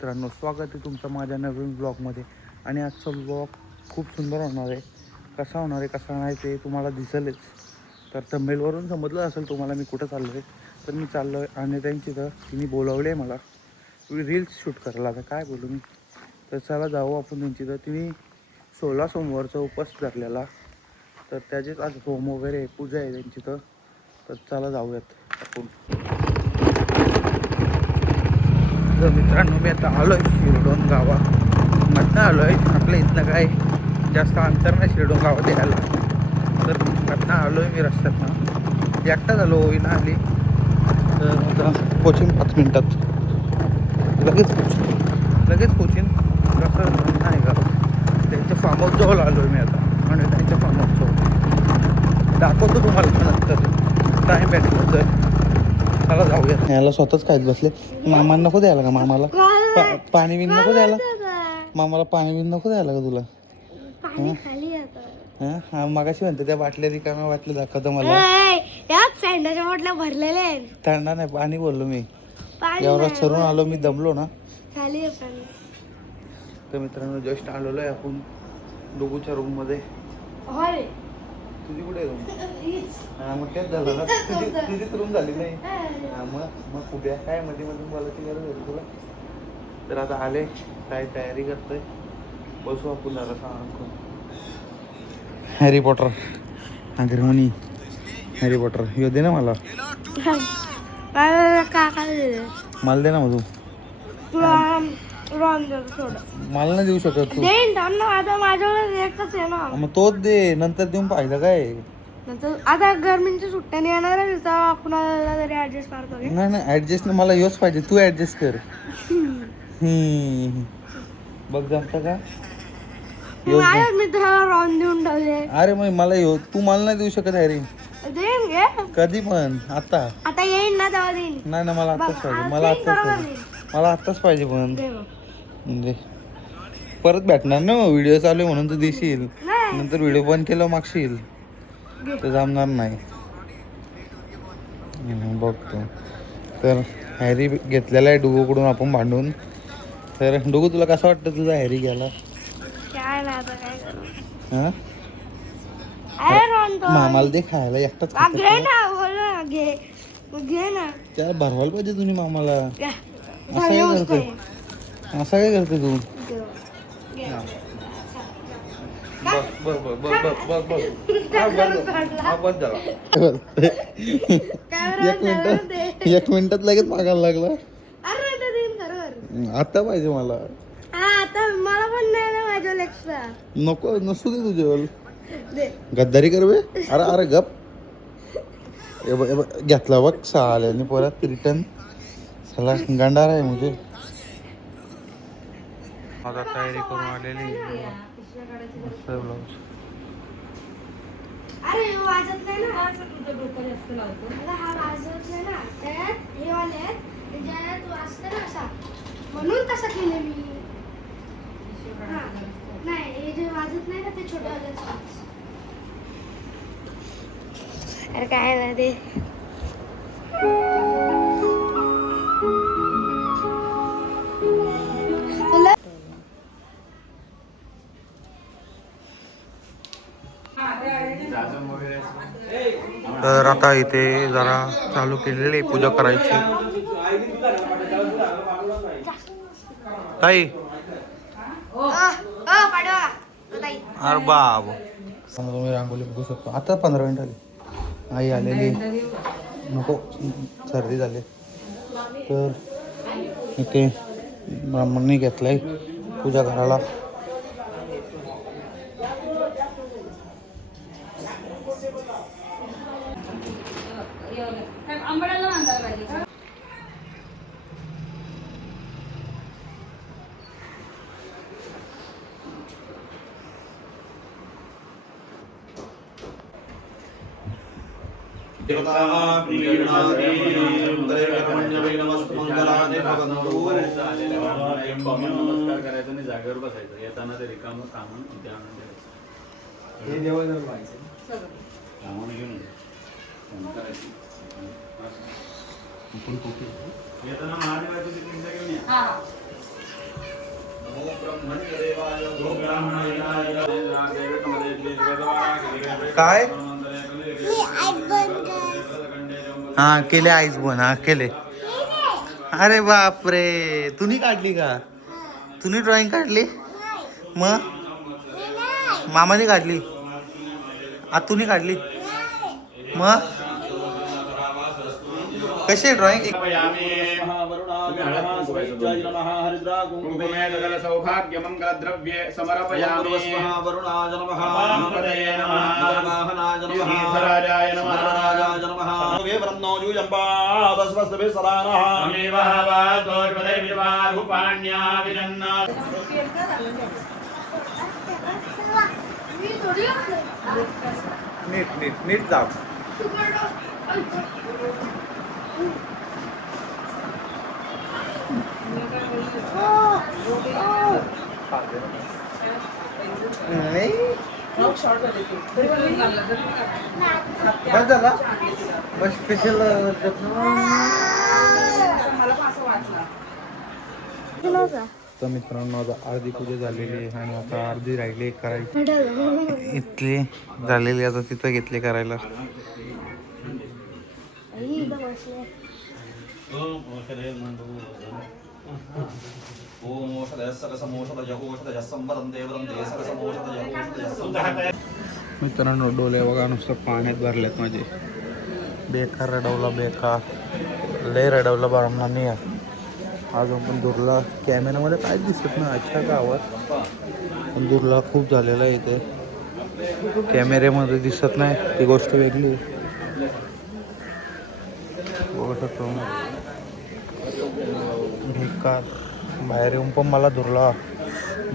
मित्रांनो, स्वागत आहे तुमचं माझ्या नवीन ब्लॉगमध्ये. आणि आजचा ब्लॉग खूप सुंदर होणार आहे. कसा होणार आहे कसा नाही ते तुम्हाला दिसेलच. तर थंबनेलवरून समजलं असेल तुम्हाला मी कुठं चाललो आहे. तर मी चाललो आहे आणि त्यांची तर तिने बोलावले आहे मला रील्स शूट करायला. आता काय बोलू मी. तर चला जाऊ आपण त्यांची. तर तिने 16 सोमवारचा उपवास धरलेला. तर त्याचेच आज होम वगैरे पूजा आहे त्यांची. तर चला जाऊयात आपण. तर मित्रांनो, मी आता आलो आहे शिरडोन गावामधनं आलो आहे. आपल्या इथनं काय जास्त अंतर नाही शिरडोन गावात यायला. तर मधनं आलो आहे मी रस्त्यातनं. एकटा झालो होईना आली. तर आता पोचीन 5 मिनटात. लगेच पोचीन. कसं नाही गाव त्यांच्या फार्म हाऊस जवळ आलो आहे मी आता. आणि त्यांच्या फार्म हाऊस जवळ दाखवतो तुम्हाला नंतर टाईम भेटला तर. चला जाऊया. याला स्वतःच खायला बसले. मामाला नको द्यायला का? मामाला पाणी बिन नको द्यायला? मामाला पाणी बिन नको द्यायला का तुला? हा मगाशी म्हणते त्या बाटल्या रिकाम्या बाटल्या दाखवतो मला. थंडाच्या बाटल्या भरलेल्या आहेत. थंडा नाही पाणी बोललो मी. एवढा चरून आलो मी, दमलो ना. तर मित्रांनो, जस्ट आलेलो आहे आपण डोगूच्या रूम मध्ये. तुझी कुठे रूम? हा मग तेच झालं ना. तुझीच रूम झाली नाही. हा मग कुठे काय मध्ये मध्ये बोलायची गरज होती तुला. तर आता आले, काय तयारी करतोय. बसू आपण जरा सांग. हॅरी पॉटर अग्रमणी हॅरी पॉटर यो दे ना मला. मला दे ना मग तू. मला नाही देऊ शकत तू. आता माझ्याकडे एकच आहे ना. मग तोच दे, नंतर देऊन पाहिलं काय. आता गरमीच्या सुट्ट्याने येणार आहे. कुणाला तरी ऍडजस्ट करतो. नाही ऍडजस्ट मला योच पाहिजे. तू ऍडजस्ट कर. बघ जमतं का? मी त्याला रॉन देऊन ठेवले. अरे मग मला तू मला नाही देऊ शकत हॅरी. कधी पण आता येईन ना तेव्हा देईन. नाही ना, मला आत्ताच पाहिजे. मला आत्ताच पाहिजे. पण म्हणजे परत भेटणार ना. व्हिडिओ चालू आहे म्हणून तू देशील. नंतर व्हिडिओ बंद केलं मागशील तर जमणार नाही. बघतो. तर हॅरी घेतलेला आहे डुगूकडून आपण भांडून. तर डुगू, तुला कसं वाटतं तुझा हॅरी गेला? काय नाही आता काय करू. हा रॉन मामाला दे खायला. एकटाच घे ना. बोल ना घे ना. त्याला भरवायला पाहिजे तुम्ही मामाला. असं झाली काय गोष्ट करते? आहे. असं काय करते तू? घे. बघ एक मिनिटात लगेच मागायला लागला. आता पाहिजे मला. आता मला पण नाही ना माझ्या लेक्सचा. नको नसू दे तुझ्या. गद्दारी कर बे. अरे गप. घेतला बघ साल्याने परत रिटर्न. सला गंडार आहे म्हणजे. आता तयारी करून आलेली. अरे वाजत नाही ना. तुझं डोकं जास्त लावतो. हा वाजत नाही ना. त्यात हे वाले ज्यात वाजतं ना असा, म्हणून तसं केलं मी. नाही हे जे वाजत नाही ना ते छोटे वाले. अरे काय ना ते. तर आता इथे जरा चालू केलेली पूजा करायची. ताई अरे बाब तुम्ही रांगोली बघू शकतो. आता 15 मिनिट आली. आई आलेली. नको सर्दी झाली. तर इथे ब्राह्मणांनी घेतलाय पूजा करायला. नमस्कार करायचं आणि जागेवर बसायचं. येताना ते रिकामं कामं हे देवाला व्हायचं कामानं घेऊन येताना महादेवाची घेऊन या. काय हा केले आईस बन हा केले. अरे बापरे तुम्ही काढली का? तुम्ही ड्रॉइंग काढली मग मामाने काढली आतूनी काढली मग कशी ड्रॉइंग? सौभाग्यमंगलद्रव्ये समर्पयामि वरुणाय नमः गणपतये नमः ईश्वराय नमः वे ब्रह्मो जुजंबा वस्वस्वे सदानः अमेवः वादोर्वदे विवारुपाण्या विजन्ना नीट नीट नीट जाऊ. बस झाला बस स्पेशल तर मित्रांनो आता अर्धी पूजा झालेली आहे आणि आता अर्धी राहिली करायची. इथली झालेली आता तिथं घेतली करायला. मित्रांनो डोले बघा नुसतं पाण्यात भरल्यात माझे. बेकार रडवला बेकार लय रडवला ब्राह्मणांनी. अजून पण दुर्ला कॅमेरामध्ये काय दिसत नाही अच्छा गावात पण दुर्ला खूप झालेला आहे इथे. कॅमेऱ्यामध्ये दिसत नाही ती गोष्ट वेगळी. बघू शकतो बेकार बाहेर येऊन पण मला दुर्ला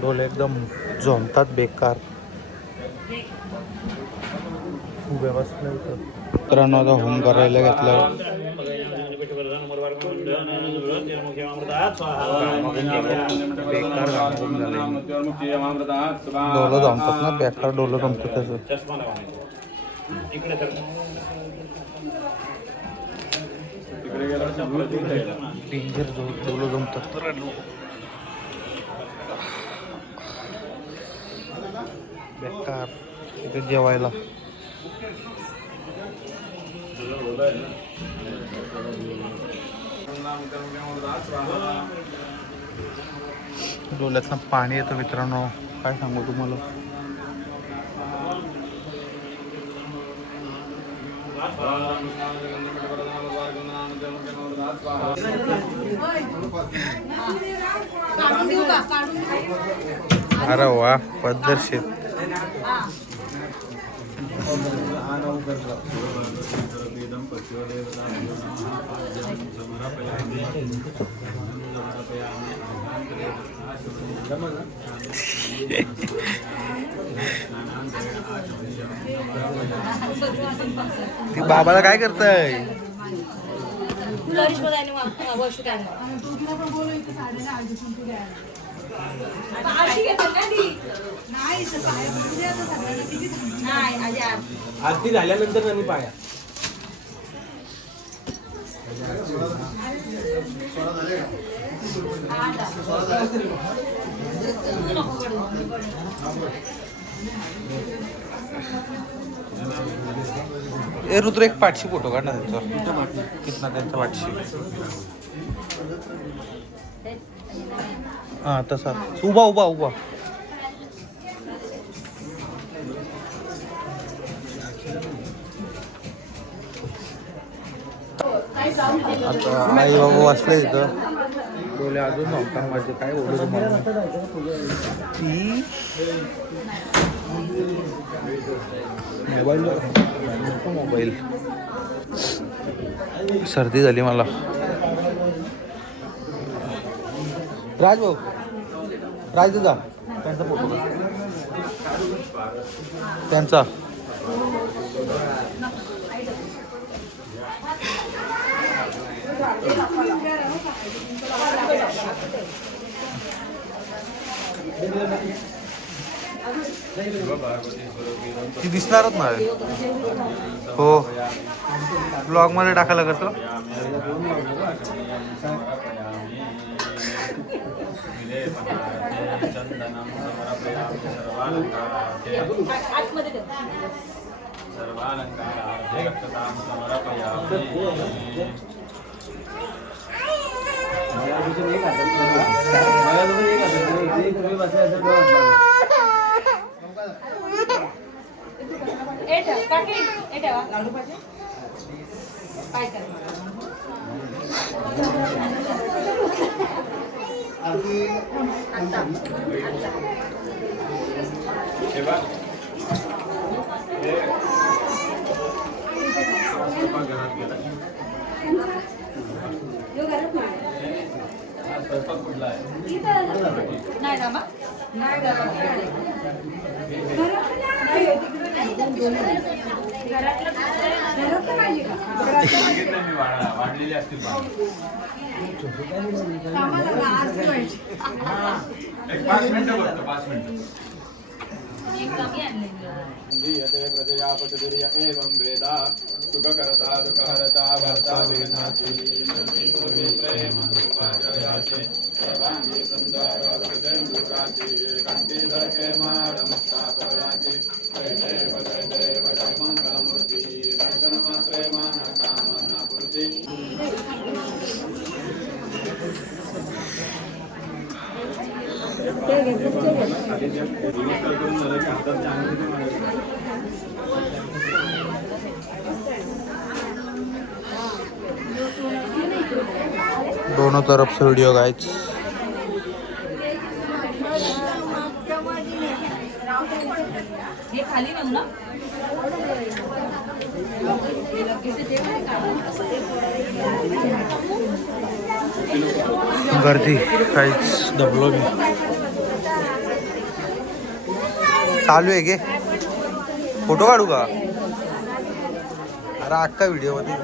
डोले एकदम झोमतात बेकार. उभ्या बसल्या इथं. मित्रांनो आता होम करायला घेतलं. बेकार घाम झाले डोलं जमतात ना बेकार डोलं जमतं त्याचं. डेंजर डोलं जमतात बेकार. इथे जेवायला डोळ्यातनं पाणी येतं मित्रांनो काय सांगू तुम्हाला. अरे वा पद्धतशीर. ती बाबाला काय करताय? आरती झाल्यानंतर त्यांनी पाया ए रुद्र एक पाठशी फोटो काढ ना त्यांचा. कितना त्यांचा पाठशी हा तसा उभा उभा उभा. आता आई बाबा वाचले तिथं. डोले अजून नव्हता माझे काय बोलू तुम्हाला. मोबाईल सर्दी झाली मला. राज भाऊ राज तुझा त्यांचा फोटो त्यांचा. ती दिसणारच नाही. हो ब्लॉग मध्ये टाकायला करतो. सर्वालंकारार्थे रक्षतां समर्पयामि. हे बघ. घरात गेला. स्वयंपाक कुठला आहे? नाही रामा नाही सांगितलं मी वाढलेली असतील एक 5 मिनिटं बघतो 5 मिनिटं. प्रजयापतिर्य एवं वेदा सुखकर्ता दुःखहर्ता भर्ता विघ्नाची प्रेम रूपाजयाचे सर्वांगी सुंदरवृतेन्दुराची कंठीधर केमाडमुक्तापराची जय देव जय देव जय मंगलमूर्ती दर्शनमात्रे मानकामना पूर्ती. दोनों तरफ से वीडियो गाइस. हे खाली नेऊ ना गर्दी काहीच दबलो मी. चालू आहे गे. फोटो काढू का? अरे अख्खा व्हिडिओ मध्ये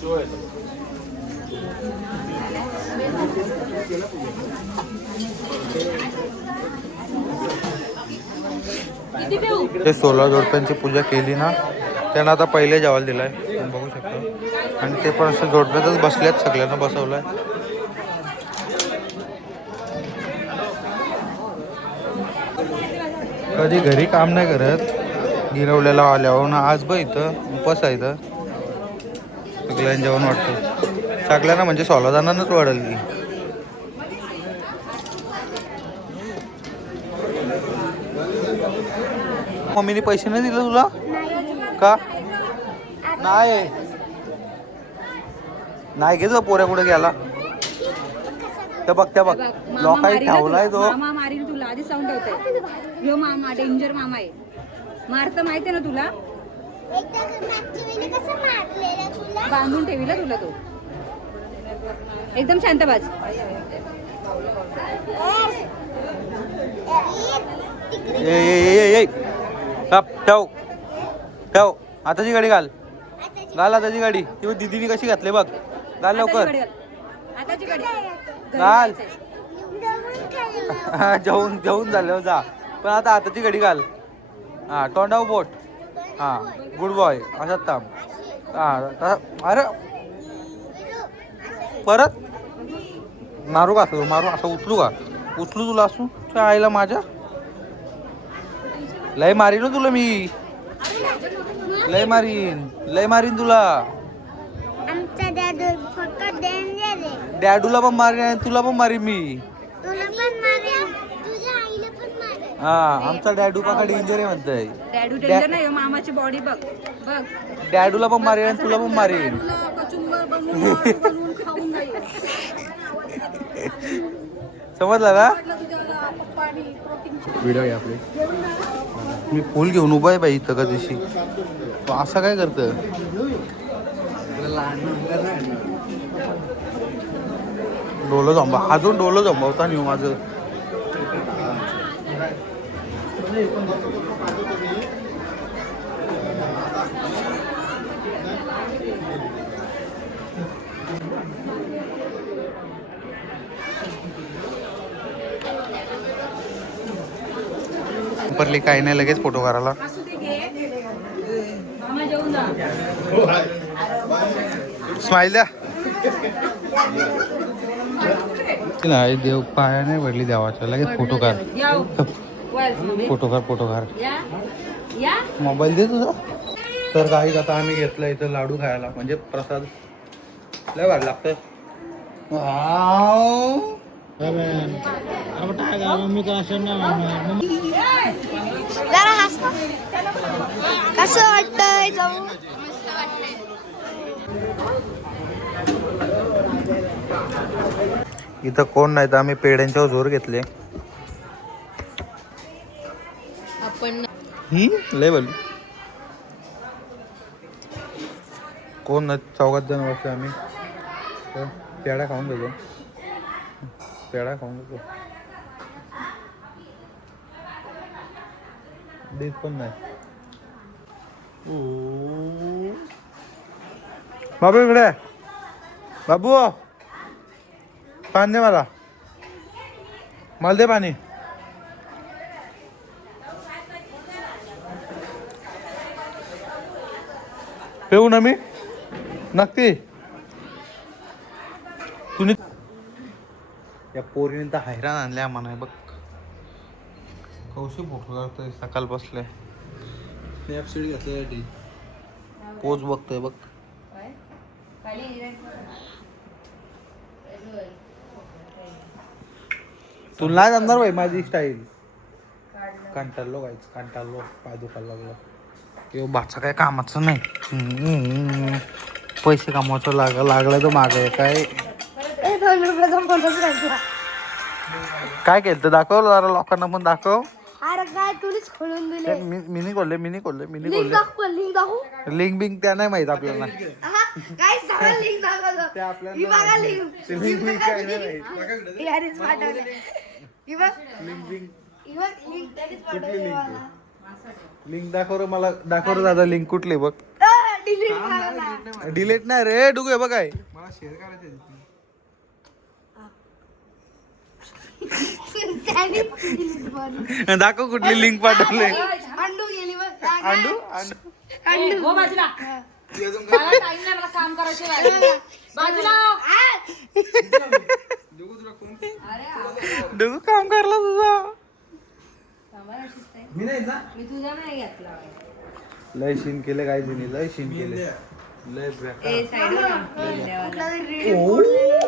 शो येतो. ते 16 जोडप्यांची पूजा केली ना त्यांना आता पहिले जेवायला दिलाय तुम्ही बघू शकता. आणि ते पण असं जोडप्यातच बसल्यात सगळ्यांना बसवलंय. कधी घरी काम नाही करत गिरवलेला आल्यावर ना आज बघ इथं उपास आहे इथं सगळ्यांना जेवण वाटतं. सगळ्यांना म्हणजे 16 जणांनाच वाढेल की. मम्मीने पैसे नाही दिले तुला का? नाही नाही घेतो पोऱ्या कुठे गेला त्या बघ लोकांनी ठेवलाय तो. मामा मारीन तुला आधी साऊंड होतंय. यो मामा डेंजर मामा आहे. मारतं माहितीये ना तुला. बांधून ठेवीला तुला तो. एकदम शांत बाज. ठेव आताची गाडी घाल आताची गाडी. ती दीदीने कशी घातली बघ. घाल लवकर आताची गाडी घाल. जेवून झालं जा. पण आता आताची गाडी घाल. हा तोंडाव बोट. हा गुड बॉय असाच थांब. हा अरे परत मारू का? मारू असं उचलू का? उचलू तुला असू त्या आईला माझ्या. लय मारीन तुला मी. लय मारीन तुला. डॅडूला पण मारीन तुला पण मारीन मी. हा आमचा डॅडू का डेंजर आहे म्हणतोय. डॅडू डेंजर नाही मामाची बॉडी बघ बघ. डॅडूला पण मारीन आणि तुला पण मारीन. समजलं का? व्हिडिओ घ्या आपले. मी फुल घेऊन उभा आहे बाई इथं का दिवशी. तो असं काय करत? डोलं जमवा अजून डोलं जमवता नाही माझं. परली काही नाही लगेच फोटो करायला. स्माइल द्या. नाही देव पाया नाही पडली देवाच्या लगेच फोटो काढ या हो. वर मम्मी. फोटो काढ या या मोबाईल दे तुझा. तर काही आता आम्ही घेतलं इथं लाडू खायला म्हणजे प्रसाद लय वाढ लागतं. जरा हस कसं वाटतंय जाऊ इथं कोण नाही तर आम्ही पेड्यांच्यावर जोर घेतले. आपण लेवल कोण नाही, चौघात जण बसतो आम्ही. तर पेढा खाऊन घेतो. देत पण नाही. बाबू इकडे आहे. बाबू पाणी दे मला दे पाणी. पेऊ ना मी नक्की. तुम्ही या पोरीने तर हैराण आणल्या म्हणा बघ. कौशी फोटो काढतोय सकाळ बसले. स्नॅपसीट घेतल्यासाठी पोच बघतोय बघ. तुला नाही जमणार भाई माझी स्टाईल. कंटाळलो पाय दुखायला लागलो. किंवा बाचा काय कामाचं नाही. पैसे कमवायचं लागलं तर मागे काय काय केलं तर दाखव जरा लोकांना पण दाखव. अरे काय तुलीच खोलून दिले मिनी खोलले लिंक दाखव लिंक बिंक त्या नाही माहित आपल्याला. काय सगळं लिंक दाखवतो ते आपल्याला ही बघा लिंक ते link बिंक काय नाही माहित. यारीच पाठवले ही बघ लिंक बिंक ही बघ लिंक त्यानेच पाठवली मला लिंक दाखव रे मला. दाखव रे दादा लिंक कुठली बघ. डिलीट करा डिलीट नाही रे डुगे बघ काय. मला शेअर करायचं त्याने डिलीट करून दाखव कुठली लिंक पाठवले. अंडू गेली बघ अंडू अंडू हो बाजूला मला टाइम नाही, मला काम करायचे आहे. बाजूला डुगू काम करला तुझा. मी तुझा नाही घेतला. लय सीन केले काय तिने लय सीन केले लय बेकार. ए रिपोर्ट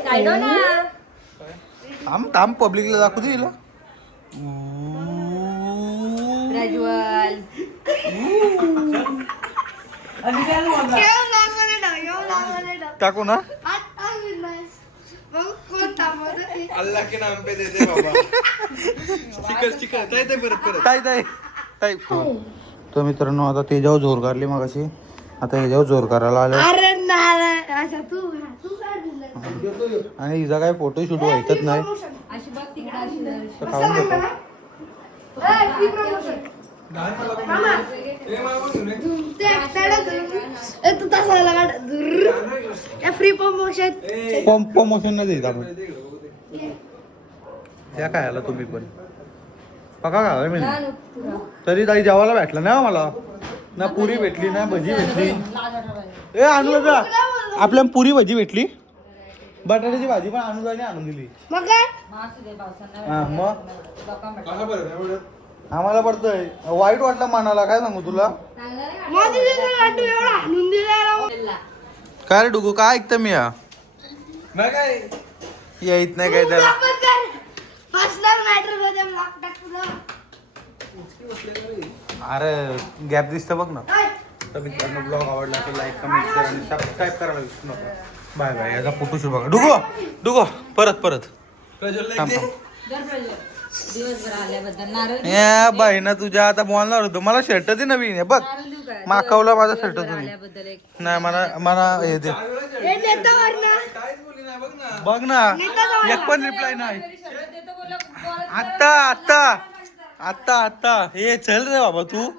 साईड ना थांब पब्लिकला दाखवू दे हिला. प्रज्वल टाकू ना. अल्लाह के नाम पे दे दे बाबा. ताई तर मित्रांनो आता त्याच्यावर जोर काढली मगाशी. आता ह्याच्यावर जोर करायला आलो. अरे नारायण अच्छा तू काढ आणि हिचा काय फोटो शूट व्हायचंच नाही. अशी बघ तिकडे अशी तर खाऊन घेतो. फ्री प्रमोशन प्रमोशन नाही देत आपण. त्या काय आला तुम्ही पण पका का मी तरी ताई जेवायला भेटला ना मला. ना पुरी भेटली ना भजी भेटली. ए अनुजा आपल्या पुरी भजी भेटली. बटाट्याची भाजी पण अनुजाने आणून दिली. मग काय हा मग आम्हाला पडतंय वाईट वाटलं मनाला काय सांगू तुला. लाडू एवढा आणून दिला काय रे डुगू काय ऐकतं मी या काय येत नाही काय त्याला. पर्सनल मॅटर मध्ये ब्लॉक टाकलं अरे गॅप दिसतं बघ ना. तर मित्रांनो ब्लॉग आवडला तर लाईक कमेंट शेअर आणि सबस्क्राईब करायला विसरू नका. Bye bye. याचा फोटोशूट बघा. डुगो परत थांब. दिवसभर आल्याबद्दल नारळ या बाई ना तुझ्या आता बोलणार होतो मला शर्ट दे नवीन आहे बघ. मागवला माझा शर्ट तुम्ही. आल्याबद्दल एक नाही मला हे दे हे नेता वरनं बघ ना. एक पण रिप्लाय नाही. आत्ता हे चल रे बाबा तू.